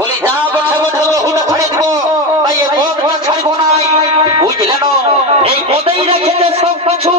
বলি যা বসে বসে বহুটা ছাড়ে দিব, তাই এই পথটা ছাড়বো নাই, বুঝলেন? এই পদেই রেখেছে সব কিছু।